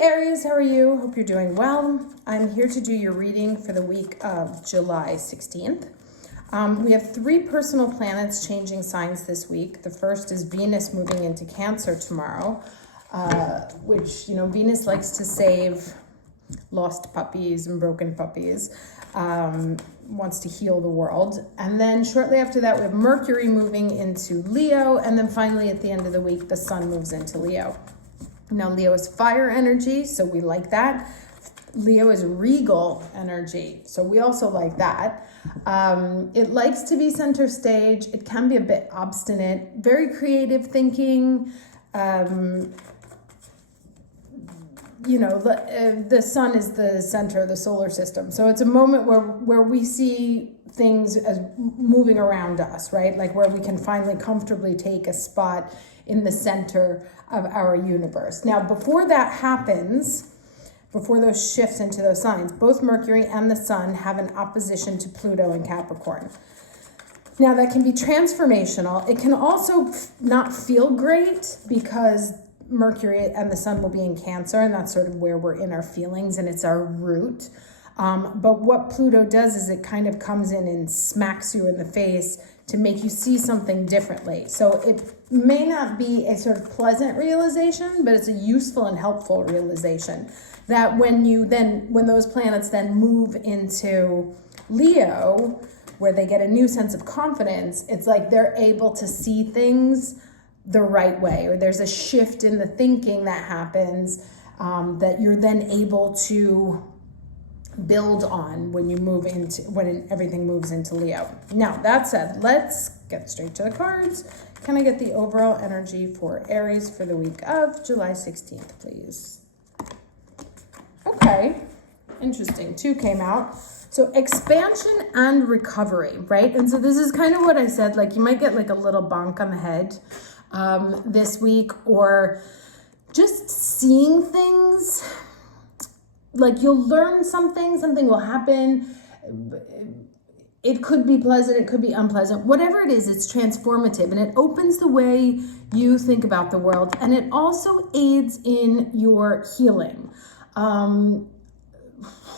Aries, how are you? Hope you're doing well. I'm here to do your reading for the week of July 16th. We have 3 personal planets changing signs this week. The first is Venus moving into Cancer tomorrow, which, Venus likes to save lost puppies and broken puppies, wants to heal the world. And then shortly after that, we have Mercury moving into Leo. And then finally, at the end of the week, the Sun moves into Leo. Now, Leo is fire energy, so we like that. Leo is regal energy, so we also like that. It likes to be center stage. It can be a bit obstinate, very creative thinking. The sun is the center of the solar system. So it's a moment where we see things as moving around us, right? Like where we can finally comfortably take a spot in the center of our universe. Now, before that happens, before those shifts into those signs, both Mercury and the Sun have an opposition to Pluto in Capricorn. Now, that can be transformational. It can also not feel great because Mercury and the Sun will be in Cancer, and that's sort of where we're in our feelings, and it's our root. But what Pluto does is it kind of comes in and smacks you in the face to make you see something differently. So it may not be a sort of pleasant realization, but it's a useful and helpful realization that when those planets then move into Leo, where they get a new sense of confidence, it's like they're able to see things the right way, or there's a shift in the thinking that happens that you're then able to build on when everything moves into Leo. Now, that said, let's get straight to the cards. Can I get the overall energy for Aries for the week of July 16th, please? Okay, interesting. 2 came out. So expansion and recovery, right? And so this is kind of what I said, like you might get like a little bonk on the head this week, or just seeing things. Like you'll learn something will happen. It could be pleasant, it could be unpleasant. Whatever it is, it's transformative, and it opens the way you think about the world, and it also aids in your healing.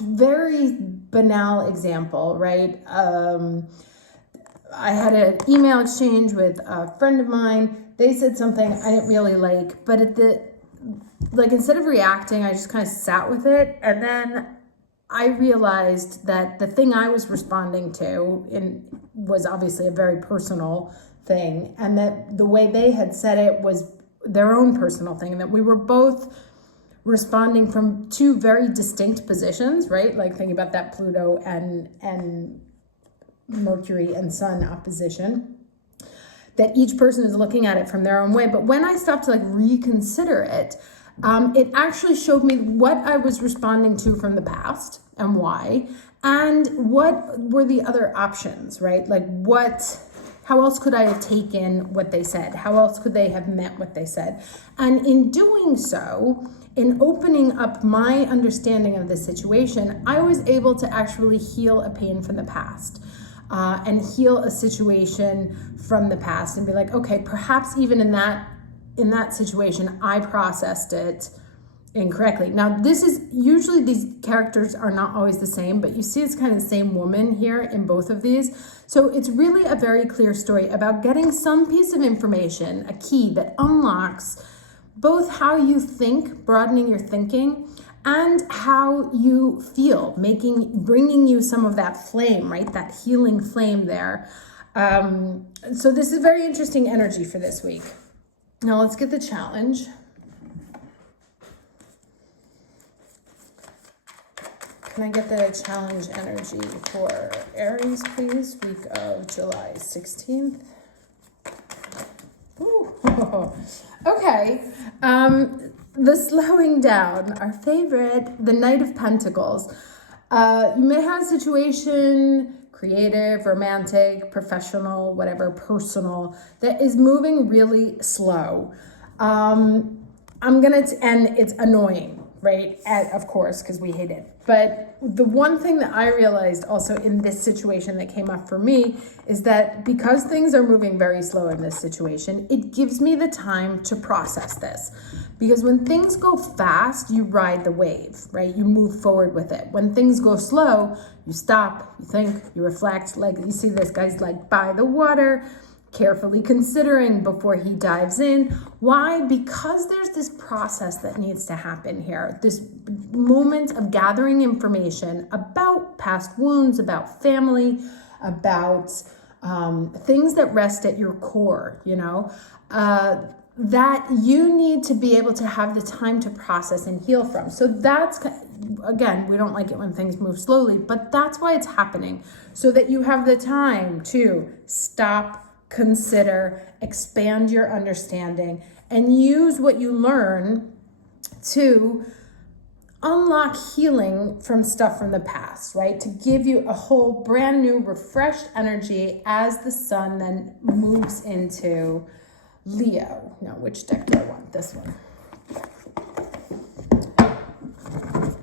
Very banal example, right? I had an email exchange with a friend of mine. They said something I didn't really like, but instead of reacting, I just kind of sat with it. And then I realized that the thing I was responding to was obviously a very personal thing. And that the way they had said it was their own personal thing. And that we were both responding from 2 very distinct positions, right? Like think about that Pluto and Mercury and Sun opposition. That each person is looking at it from their own way. But when I stopped to reconsider it, it actually showed me what I was responding to from the past and why, and what were the other options, right? How else could I have taken what they said? How else could they have meant what they said? And in doing so, in opening up my understanding of the situation, I was able to actually heal a pain from the past. And heal a situation from the past and be like, okay, perhaps even in that situation, I processed it incorrectly. Now, this is usually, these characters are not always the same, but you see it's kind of the same woman here in both of these. So it's really a very clear story about getting some piece of information, a key that unlocks both how you think, broadening your thinking, and how you feel, bringing you some of that flame, right? That healing flame there. So this is very interesting energy for this week. Now let's get the challenge. Can I get the challenge energy for Aries, please? Week of July 16th. Ooh. Okay. The slowing down, our favorite, the Knight of Pentacles. You may have a situation, creative, romantic, professional, whatever, personal, that is moving really slow. And it's annoying right? And of course, because we hate it. But the one thing that I realized also in this situation that came up for me is that because things are moving very slow in this situation, it gives me the time to process this. Because when things go fast, you ride the wave, right? You move forward with it. When things go slow, you stop, you think, you reflect. Like you see this guy's like by the water, carefully considering before he dives in. Why? Because there's this process that needs to happen here. This moment of gathering information about past wounds, about family, about things that rest at your core, you know, that you need to be able to have the time to process and heal from. So that's, again, we don't like it when things move slowly, but that's why it's happening. So that you have the time to stop, consider, expand your understanding, and use what you learn to unlock healing from stuff from the past, right? To give you a whole brand new, refreshed energy as the sun then moves into Leo. Now, which deck do I want? This one.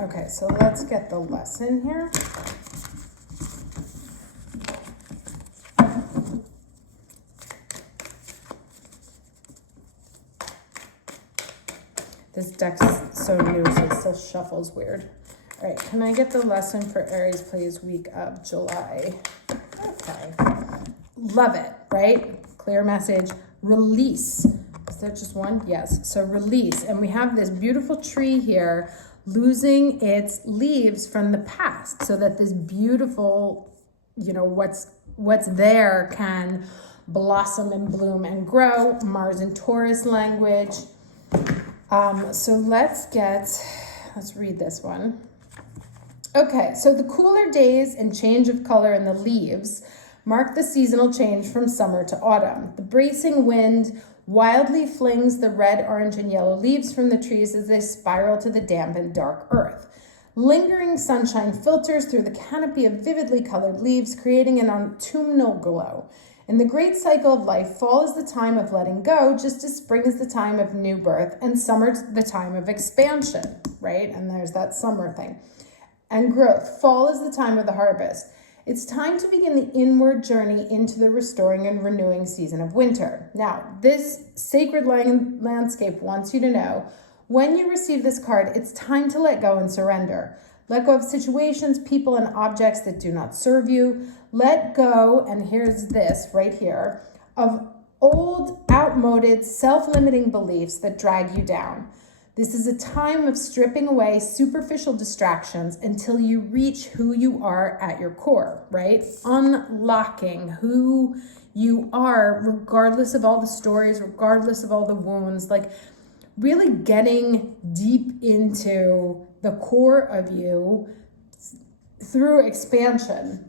Okay, so let's get the lesson here. This deck is so new, so it still shuffles weird. All right, can I get the lesson for Aries, please, week of July? Okay. Love it, right? Clear message. Release. Is there just one? Yes. So release. And we have this beautiful tree here losing its leaves from the past so that this beautiful, you know, what's there can blossom and bloom and grow. Mars and Taurus language. So let's read this one. Okay, so the cooler days and change of color in the leaves mark the seasonal change from summer to autumn. The bracing wind wildly flings the red, orange, and yellow leaves from the trees as they spiral to the damp and dark earth. Lingering sunshine filters through the canopy of vividly colored leaves, creating an autumnal glow. In the great cycle of life, fall is the time of letting go, just as spring is the time of new birth, and summer the time of expansion, right? And there's that summer thing. And growth. Fall is the time of the harvest. It's time to begin the inward journey into the restoring and renewing season of winter. Now, this sacred landscape wants you to know, when you receive this card, it's time to let go and surrender. Let go of situations, people, and objects that do not serve you. Let go, and here's this right here, of old, outmoded, self-limiting beliefs that drag you down. This is a time of stripping away superficial distractions until you reach who you are at your core, right? Unlocking who you are, regardless of all the stories, regardless of all the wounds, like really getting deep into the core of you through expansion.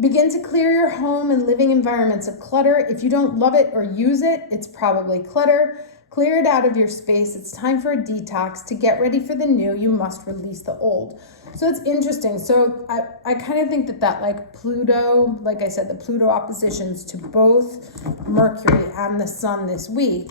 Begin to clear your home and living environments of clutter. If you don't love it or use it, it's probably clutter. Clear it out of your space. It's time for a detox. To get ready for the new, you must release the old. So it's interesting. So I kind of think that like Pluto, like I said, the Pluto oppositions to both Mercury and the Sun this week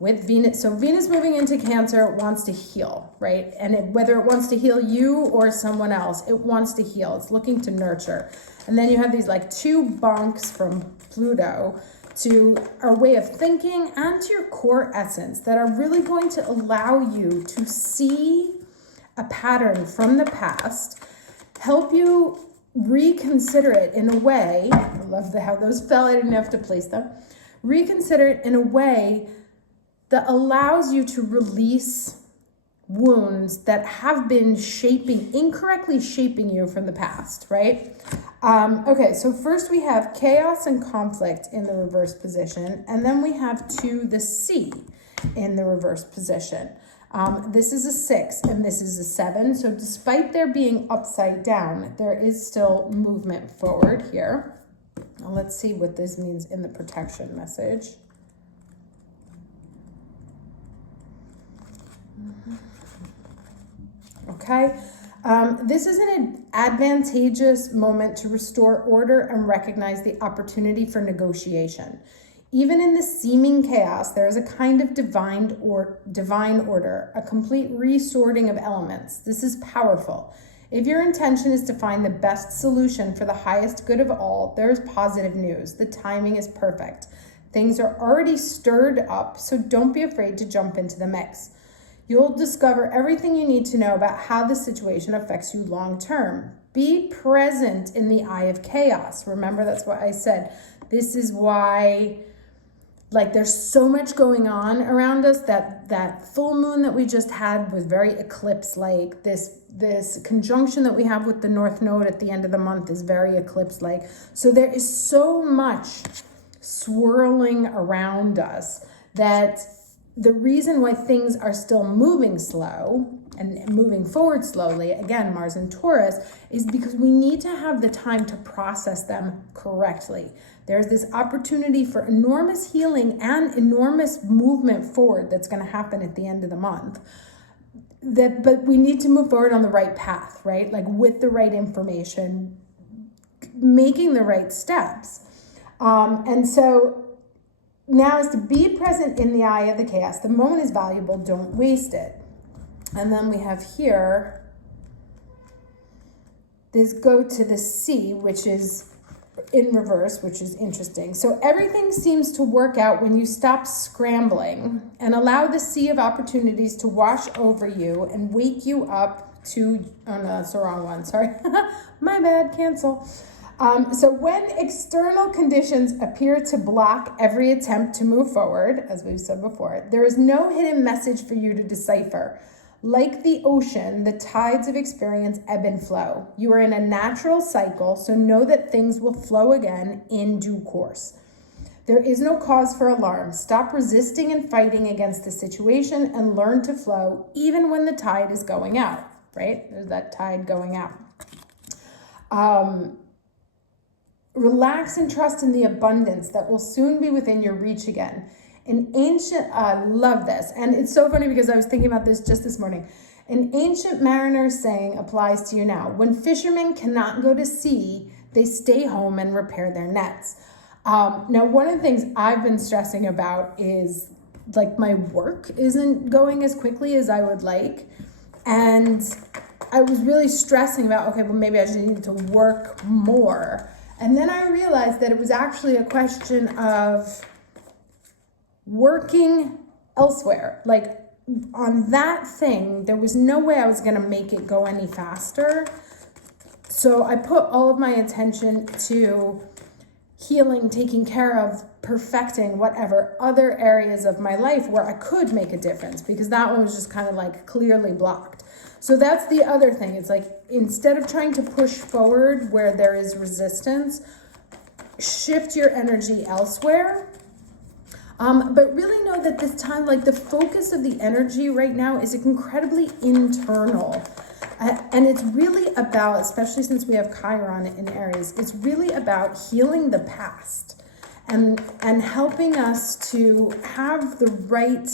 with Venus. So Venus moving into Cancer wants to heal, right? And whether it wants to heal you or someone else, it wants to heal. It's looking to nurture. And then you have these like two bunks from Pluto to our way of thinking and to your core essence that are really going to allow you to see a pattern from the past, help you reconsider it in a way. I love how those fell. I didn't have to place them. Reconsider it in a way that allows you to release wounds that have been incorrectly shaping you from the past, right? Okay, so first we have chaos and conflict in the reverse position, and then we have to the sea in the reverse position. This is a 6 and this is a 7. So despite there being upside down, there is still movement forward here. Now let's see what this means in the protection message. Okay, this is an advantageous moment to restore order and recognize the opportunity for negotiation. Even in the seeming chaos, there is a kind of divine order, a complete resorting of elements. This is powerful. If your intention is to find the best solution for the highest good of all, there is positive news. The timing is perfect. Things are already stirred up, so don't be afraid to jump into the mix. You'll discover everything you need to know about how the situation affects you long term. Be present in the eye of chaos. Remember, that's what I said. This is why, like, there's so much going on around us. That full moon that we just had was very eclipse-like. This conjunction that we have with the North Node at the end of the month is very eclipse-like. So there is so much swirling around us that the reason why things are still moving slow and moving forward slowly, again, Mars and Taurus, is because we need to have the time to process them correctly. There's this opportunity for enormous healing and enormous movement forward that's going to happen at the end of the month. But we need to move forward on the right path, right? Like with the right information, making the right steps. And so now is to be present in the eye of the chaos. The moment is valuable, don't waste it. And then we have here, this go to the sea, which is in reverse, which is interesting. So everything seems to work out when you stop scrambling and allow the sea of opportunities to wash over you and wake you up to, oh no, that's the wrong one, sorry. My bad, cancel. So when external conditions appear to block every attempt to move forward, as we've said before, there is no hidden message for you to decipher. Like the ocean, the tides of experience ebb and flow. You are in a natural cycle, so know that things will flow again in due course. There is no cause for alarm. Stop resisting and fighting against the situation and learn to flow even when the tide is going out, right? There's that tide going out. Relax and trust in the abundance that will soon be within your reach again. An ancient, I love this. And it's so funny because I was thinking about this just this morning. An ancient mariner's saying applies to you now. When fishermen cannot go to sea, they stay home and repair their nets. Now, one of the things I've been stressing about is like my work isn't going as quickly as I would like. And I was really stressing about, okay, well, maybe I just need to work more. And then I realized that it was actually a question of working elsewhere. Like on that thing, there was no way I was going to make it go any faster. So I put all of my attention to healing, taking care of, perfecting whatever other areas of my life where I could make a difference, because that one was just kind of like clearly blocked. So that's the other thing. It's like, instead of trying to push forward where there is resistance, shift your energy elsewhere. But really know that this time, like the focus of the energy right now is incredibly internal. And it's really about, especially since we have Chiron in Aries, it's really about healing the past and helping us to have the right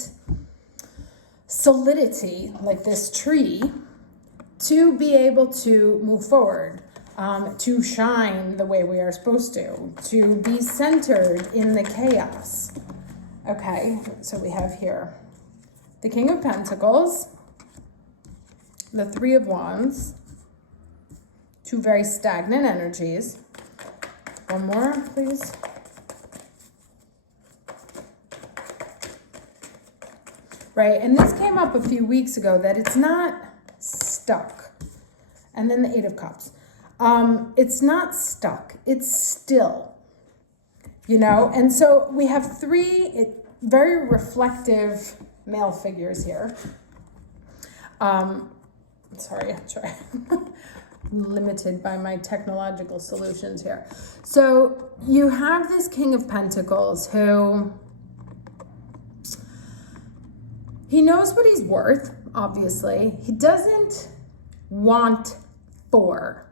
solidity, like this tree, to be able to move forward, to shine the way we are supposed to be centered in the chaos. Okay, so we have here the King of Pentacles, the Three of Wands, two very stagnant energies. One more, please. Right, and this came up a few weeks ago, that it's not stuck. And then the Eight of Cups. It's not stuck, it's still. You know, and so we have three very reflective male figures here. Sorry, I'm trying. Limited by my technological solutions here. So you have this King of Pentacles who, he knows what he's worth, obviously. He doesn't want for.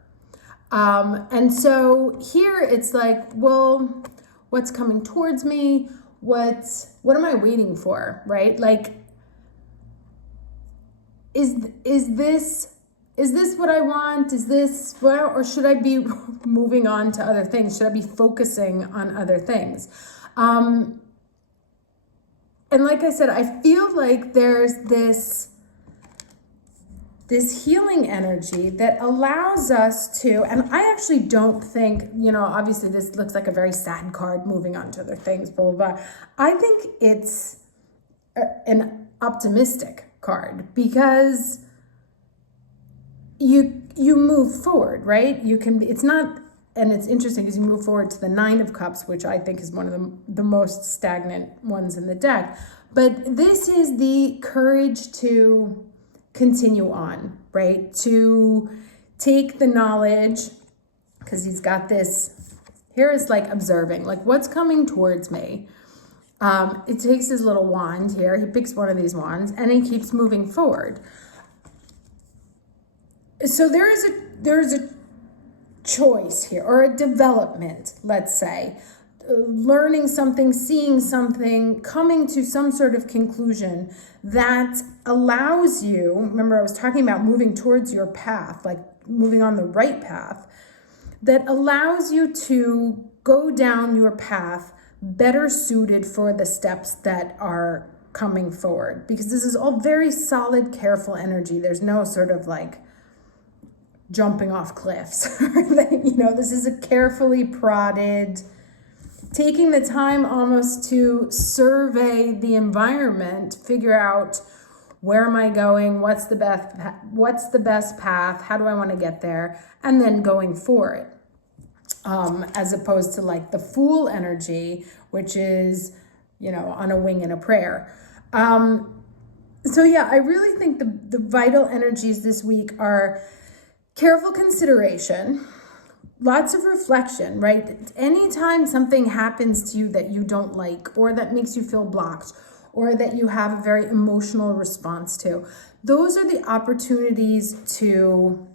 And so here it's like, well, what's coming towards me? What am I waiting for, right? Like, is this what I want? Is this what, or should I be moving on to other things? Should I be focusing on other things? And like I said, I feel like there's this healing energy that allows us to, and I actually don't think, obviously this looks like a very sad card, moving on to other things, blah, blah, blah. I think it's an optimistic card because you move forward, right? It's not, and it's interesting because you move forward to the Nine of Cups, which I think is one of the most stagnant ones in the deck. But this is the courage to continue on, right? To take the knowledge, because he's got this, here is like observing, like what's coming towards me. It takes his little wand here, he picks one of these wands, and he keeps moving forward. So there's a choice here, or a development, let's say, learning something, seeing something, coming to some sort of conclusion that allows you, remember I was talking about moving towards your path, like moving on the right path, that allows you to go down your path better suited for the steps that are coming forward. Because this is all very solid, careful energy. There's no sort of like jumping off cliffs. This is a carefully prodded, taking the time almost to survey the environment, figure out where am I going, what's the best path, how do I want to get there, and then going for it. As opposed to like the Fool energy, which is, on a wing and a prayer. So yeah, I really think the vital energies this week are careful consideration, lots of reflection, right? Anytime something happens to you that you don't like, or that makes you feel blocked, or that you have a very emotional response to, those are the opportunities to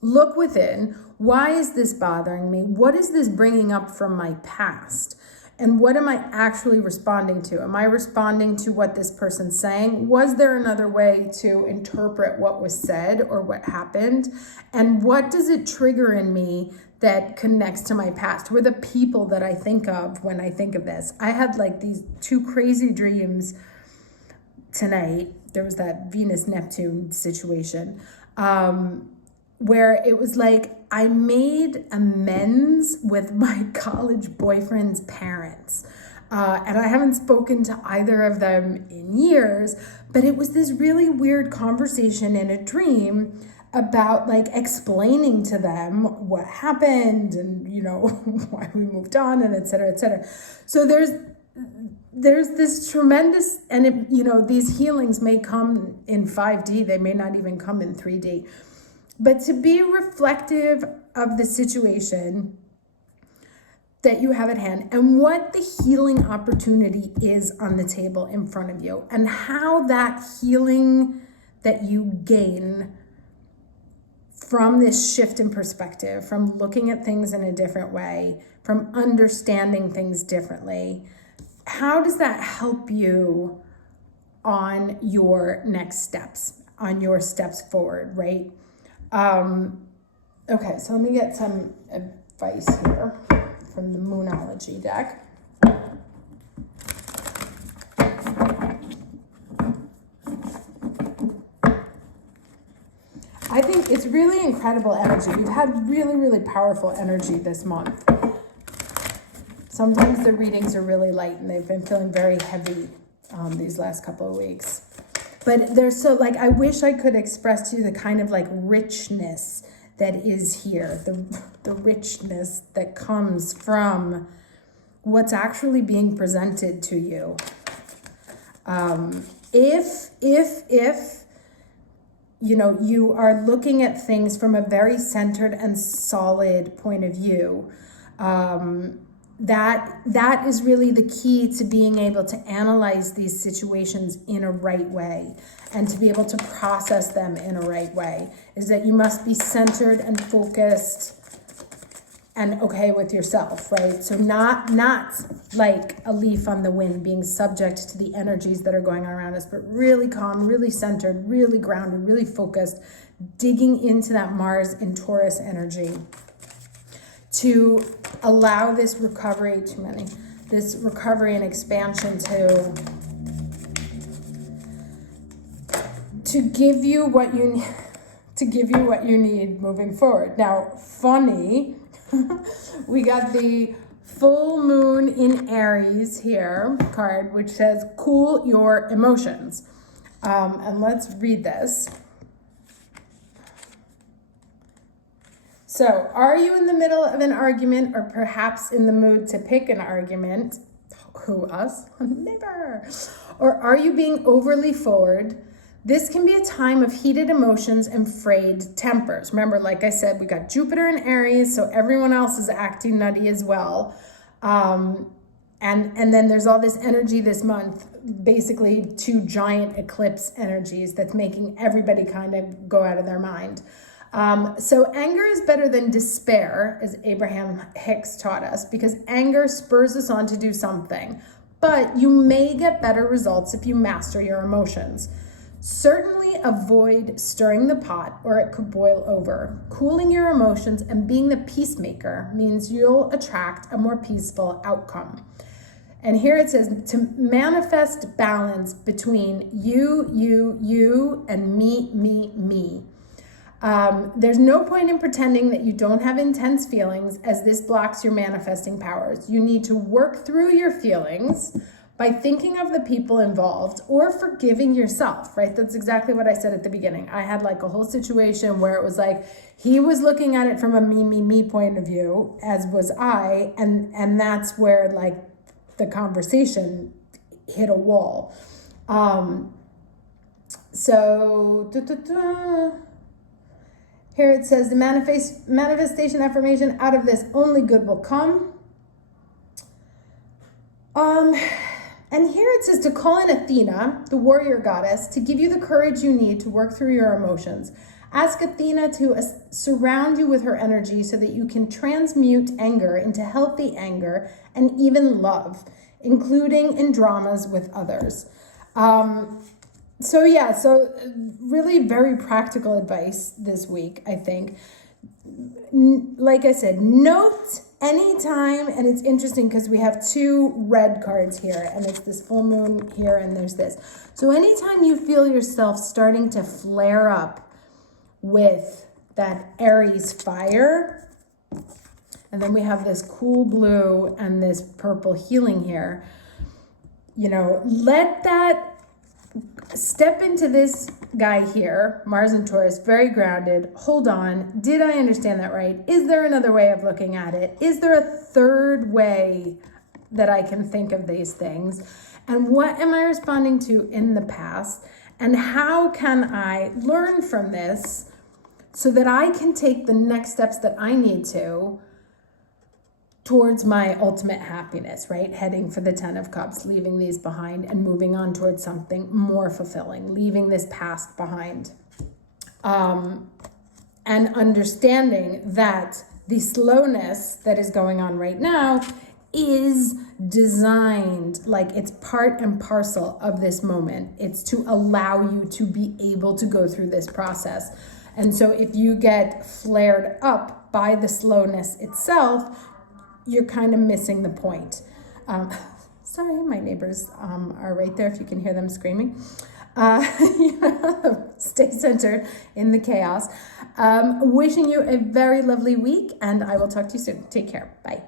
look within. Why is this bothering me? What is this bringing up from my past? And what am I actually responding to? Am I responding to what this person's saying? Was there another way to interpret what was said or what happened? And what does it trigger in me that connects to my past? Who are the people that I think of when I think of this? I had like these two crazy dreams tonight. There was that Venus-Neptune situation, where it was like I made amends with my college boyfriend's parents. And I haven't spoken to either of them in years, but it was this really weird conversation in a dream about like explaining to them what happened and, why we moved on and et cetera, et cetera. So there's this tremendous, and these healings may come in 5D, they may not even come in 3D. But to be reflective of the situation that you have at hand and what the healing opportunity is on the table in front of you, and how that healing that you gain from this shift in perspective, from looking at things in a different way, from understanding things differently, how does that help you on your next steps, on your steps forward, right? Okay, so let me get some advice here from the Moonology deck. I think it's really incredible energy. We've had really, really powerful energy this month. Sometimes the readings are really light and they've been feeling very heavy these last couple of weeks. But they're so, like, I wish I could express to you the kind of like richness that is here, the richness that comes from what's actually being presented to you. If you are looking at things from a very centered and solid point of view, that is really the key to being able to analyze these situations in a right way and to be able to process them in a right way, is that you must be centered and focused and okay with yourself, right? So not like a leaf on the wind being subject to the energies that are going on around us, but really calm, really centered, really grounded, really focused, digging into that Mars in Taurus energy to allow this recovery, this recovery and expansion to give you what you need moving forward. Now, funny, we got the full moon in Aries here card, which says cool your emotions. And let's read this. So, are you in the middle of an argument or perhaps in the mood to pick an argument? Who, us? Never. Or are you being overly forward? This can be a time of heated emotions and frayed tempers. Remember, like I said, we got Jupiter in Aries, so everyone else is acting nutty as well. And then there's all this energy this month, basically 2 giant eclipse energies that's making everybody kind of go out of their mind. So anger is better than despair, as Abraham Hicks taught us, because anger spurs us on to do something. But you may get better results if you master your emotions. Certainly avoid stirring the pot or it could boil over. Cooling your emotions and being the peacemaker means you'll attract a more peaceful outcome. And here it says to manifest balance between you, and me. There's no point in pretending that you don't have intense feelings, as this blocks your manifesting powers. You need to work through your feelings by thinking of the people involved or forgiving yourself, right? That's exactly what I said at the beginning. I had like a whole situation where it was like, he was looking at it from a me point of view, as was I. And that's where like the conversation hit a wall. Here it says the manifestation affirmation, out of this only good will come. And here it says to call in Athena, the warrior goddess, to give you the courage you need to work through your emotions. Ask Athena to surround you with her energy so that you can transmute anger into healthy anger and even love, including in dramas with others. So really very practical advice this week, I think. Like I said, note anytime, and it's interesting because we have 2 red cards here, and it's this full moon here, and there's this. So anytime you feel yourself starting to flare up with that Aries fire, and then we have this cool blue and this purple healing here, let that step into this guy here, Mars and Taurus, very grounded. Hold on. Did I understand that right? Is there another way of looking at it? Is there a third way that I can think of these things? And what am I responding to in the past? And how can I learn from this so that I can take the next steps that I need to towards my ultimate happiness, right? Heading for the 10 of Cups, leaving these behind and moving on towards something more fulfilling, leaving this past behind. And understanding that the slowness that is going on right now is designed, like it's part and parcel of this moment. It's to allow you to be able to go through this process. And so if you get flared up by the slowness itself, you're kind of missing the point. Sorry, my neighbors are right there if you can hear them screaming. Stay centered in the chaos. Wishing you a very lovely week, and I will talk to you soon. Take care. Bye.